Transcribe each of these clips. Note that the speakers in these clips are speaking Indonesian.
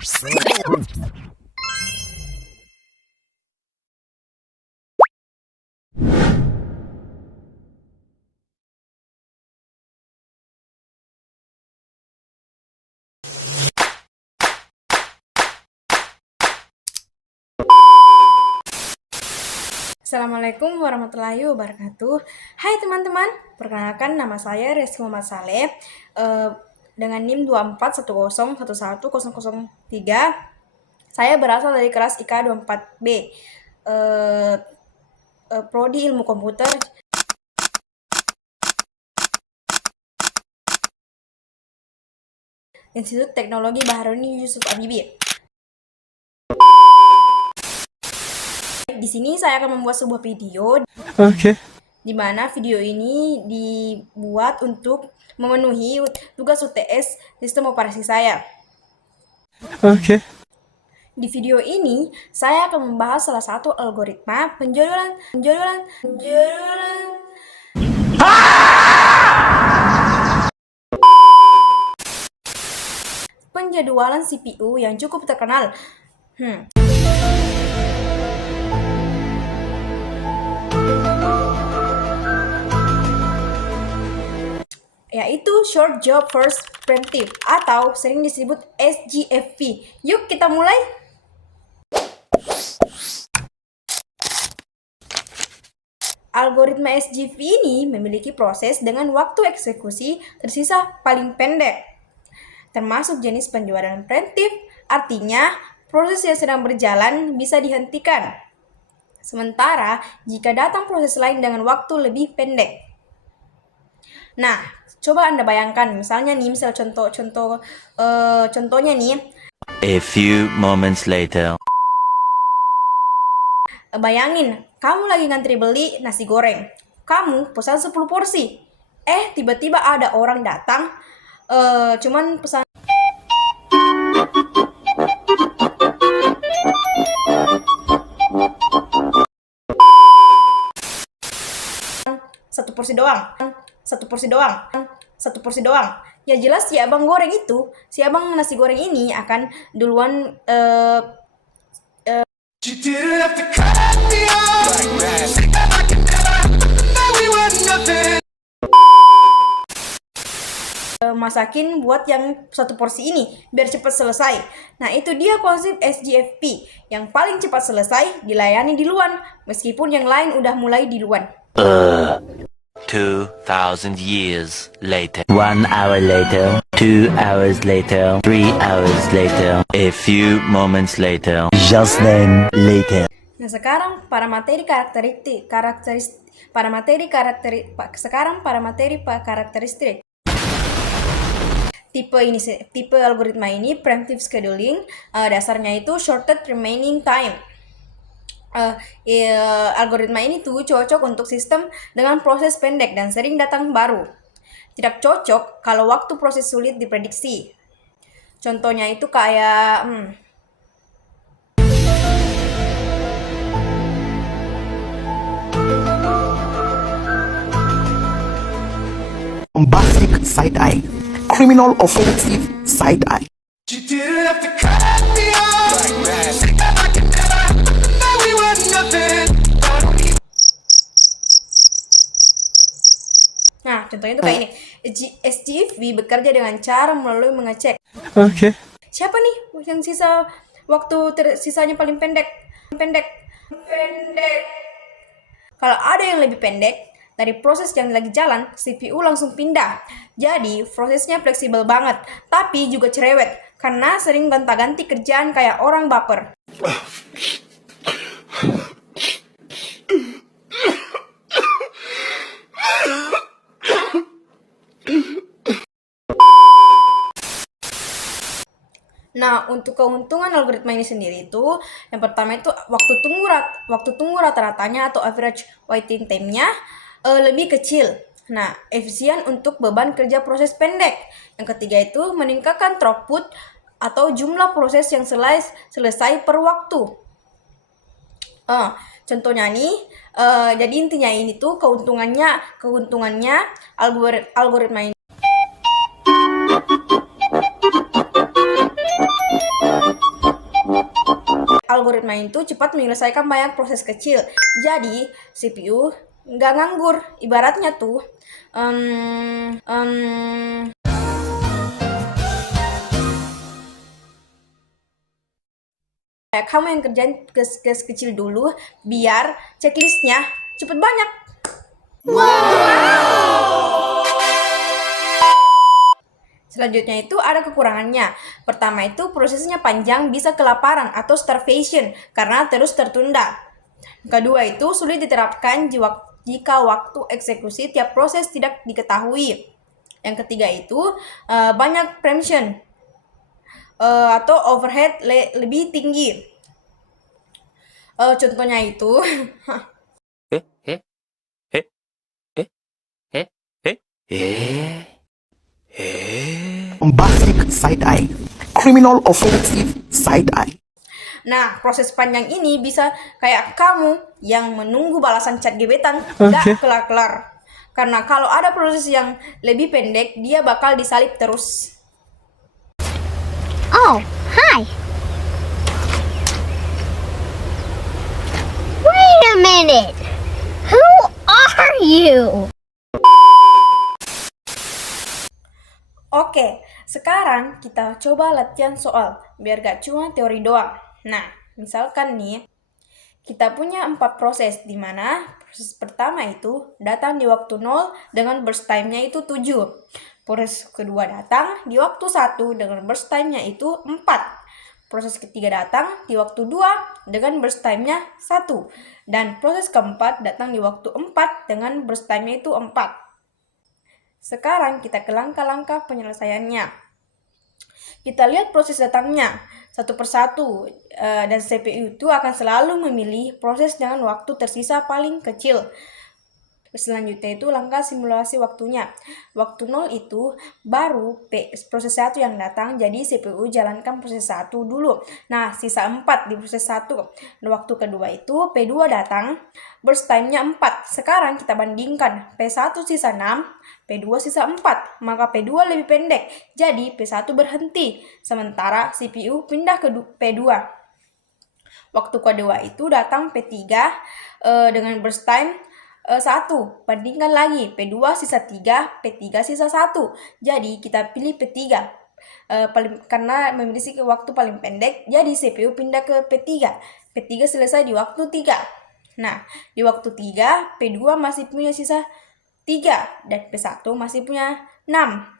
Assalamualaikum warahmatullahi wabarakatuh. Hai teman-teman, perkenalkan nama saya Reski Muhammad Saleh dengan NIM 2410111003. Saya berasal dari kelas IK 24B, Prodi Ilmu Komputer. Institut Teknologi Baharudin Yusuf Habibie. Di sini saya akan membuat sebuah video. Di mana video ini dibuat untuk memenuhi tugas UTS sistem operasi saya. Di video ini saya akan membahas salah satu algoritma penjadwalan CPU yang cukup terkenal. Yaitu Short Job First Preemptive atau sering disebut SJFP. Yuk kita mulai. Algoritma SJFP ini memiliki proses dengan waktu eksekusi tersisa paling pendek, termasuk jenis penjadwalan preemptif, artinya proses yang sedang berjalan bisa dihentikan. Sementara jika datang proses lain dengan waktu lebih pendek. Nah, coba Anda bayangkan, misalnya nih, contohnya nih. A few moments later. Bayangin, kamu lagi ngantri beli nasi goreng. Kamu pesan 10 porsi. Tiba-tiba ada orang datang, cuman pesan 1 porsi doang. 1 porsi doang. Ya jelas si abang nasi goreng ini akan duluan masakin buat yang 1 porsi ini biar cepat selesai. Nah, itu dia konsep SJFP. Yang paling cepat selesai dilayani duluan, meskipun yang lain udah mulai duluan. 2,000 years later. 1 hour later. 2 hours later. 3 hours later. A few moments later. Just then later. Nah, sekarang para materi karakteristik tipe algoritma ini preemptive scheduling. Dasarnya itu shortest remaining time. Algoritma ini tuh cocok untuk sistem dengan proses pendek dan sering datang baru. Tidak cocok kalau waktu proses sulit diprediksi. Contohnya itu kayak Bombastic side-eye, criminal offensive side-eye. Nah, contohnya itu kayak ini. SJFP bekerja dengan cara melalui mengecek. Siapa nih yang sisanya paling pendek? Kalau ada yang lebih pendek dari proses yang lagi jalan, CPU langsung pindah. Jadi, prosesnya fleksibel banget, tapi juga cerewet karena sering gonta-ganti kerjaan kayak orang baper. Nah, untuk keuntungan algoritma ini sendiri itu, yang pertama itu waktu tunggu rata-ratanya atau average waiting time-nya lebih kecil. Nah, efisien untuk beban kerja proses pendek. Yang ketiga itu meningkatkan throughput atau jumlah proses yang selesai per waktu. Contohnya nih, jadi intinya ini tuh keuntungannya algoritma ini. algoritma itu cepat menyelesaikan banyak proses kecil. Jadi CPU nggak nganggur. Ibaratnya tuh kayak kamu yang kerjain tugas kecil dulu biar checklistnya cepet banyak. Selanjutnya itu ada kekurangannya. Pertama itu prosesnya panjang, bisa kelaparan atau starvation karena terus tertunda. Kedua itu sulit diterapkan jika waktu eksekusi tiap proses tidak diketahui. Yang ketiga itu banyak preemption atau overhead lebih tinggi. Contohnya itu Bombastic side-eye. Criminal offensive side-eye. Nah, proses panjang ini bisa kayak kamu yang menunggu balasan chat gebetan gak kelar-kelar. Karena kalau ada proses yang lebih pendek, dia bakal disalip terus. Oh, hi. Wait a minute. Who are you? Oke, sekarang kita coba latihan soal, biar gak cuma teori doang. Nah, misalkan nih, kita punya 4 proses, di mana proses pertama itu datang di waktu 0 dengan burst time-nya itu 7. Proses kedua datang di waktu 1 dengan burst time-nya itu 4. Proses ketiga datang di waktu 2 dengan burst time-nya 1. Dan proses keempat datang di waktu 4 dengan burst time-nya itu 4. Sekarang kita ke langkah-langkah penyelesaiannya. Kita lihat proses datangnya satu persatu, dan CPU itu akan selalu memilih proses dengan waktu tersisa paling kecil. Selanjutnya itu langkah simulasi waktunya. Waktu 0 itu baru proses 1 yang datang, jadi CPU jalankan proses 1 dulu. Nah, sisa 4 di proses 1. Dan waktu kedua itu P2 datang, burst time-nya 4. Sekarang kita bandingkan, P1 sisa 6, P2 sisa 4. Maka P2 lebih pendek, jadi P1 berhenti. Sementara CPU pindah ke P2. Waktu kedua itu datang P3 dengan burst time 1. Bandingkan lagi, P2 sisa 3, P3 sisa 1. Jadi kita pilih P3 karena memiliki waktu paling pendek, jadi CPU pindah ke P3. P3 selesai di waktu 3. Nah, di waktu 3 P2 masih punya sisa 3 dan P1 masih punya 6.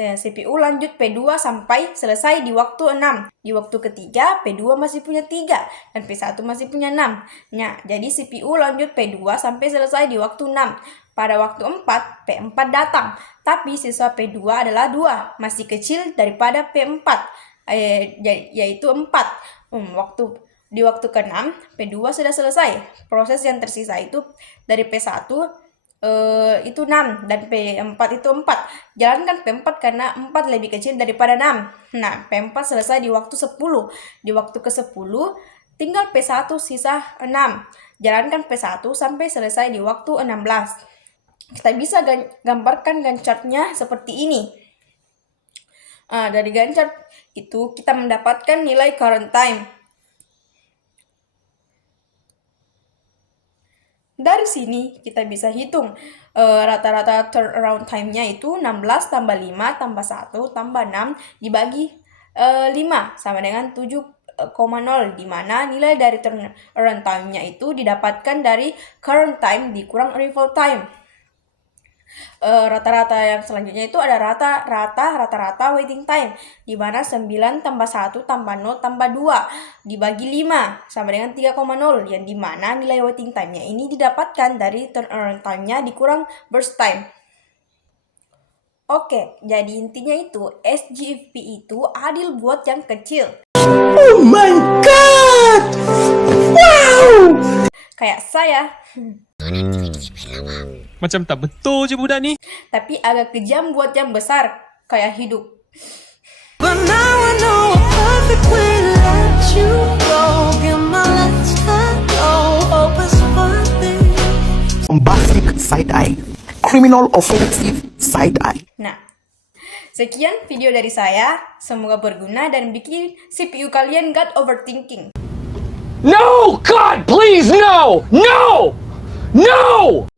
CPU lanjut P2 sampai selesai di waktu 6. Di waktu ketiga P2 masih punya 3 dan P1 masih punya 6. Nah, jadi CPU lanjut P2 sampai selesai di waktu 6. Pada waktu 4, P4 datang. Tapi sisa P2 adalah 2, masih kecil daripada P4, yaitu 4. Di waktu ke-6, P2 sudah selesai. Proses yang tersisa itu dari P1 itu 6 dan P4 itu 4. Jalankan P4 karena 4 lebih kecil daripada 6. Nah, P4 selesai di waktu 10. Di waktu ke-10 tinggal P1 sisa 6. Jalankan P1 sampai selesai di waktu 16. Kita bisa gambarkan Gantt chart-nya seperti ini. Dari Gantt chart itu kita mendapatkan nilai current time. Dari sini kita bisa hitung rata-rata turnaround time-nya itu 16 tambah 5 tambah 1 tambah 6 dibagi 5 sama dengan 7,0, di mana nilai dari turnaround time-nya itu didapatkan dari current time dikurang arrival time. Rata-rata yang selanjutnya itu ada rata-rata waiting time, di mana 9 tambah 1 tambah 0 tambah 2 dibagi 5 sama dengan 3,0, yang di mana nilai waiting time-nya ini didapatkan dari turnaround time-nya dikurang burst time. Oke, jadi intinya itu SGFP itu adil buat yang kecil. Oh my god! Wow! Kayak saya. Macam tak betul je budak ni. Tapi agak kejam buat yang besar, kayak hidup. But now I know a perfect way to let you go. Get my lights let go. Hope is worth it. Bombastic side-eye. Criminal offensive side-eye. Nah, sekian video dari saya. Semoga berguna dan bikin CPU kalian gak overthinking. No! God, please, no! No! No!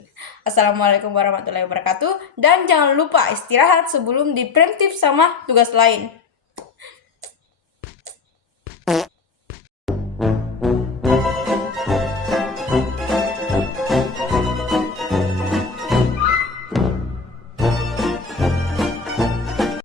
Assalamualaikum warahmatullahi wabarakatuh. Dan jangan lupa istirahat sebelum di preemptif sama tugas lain.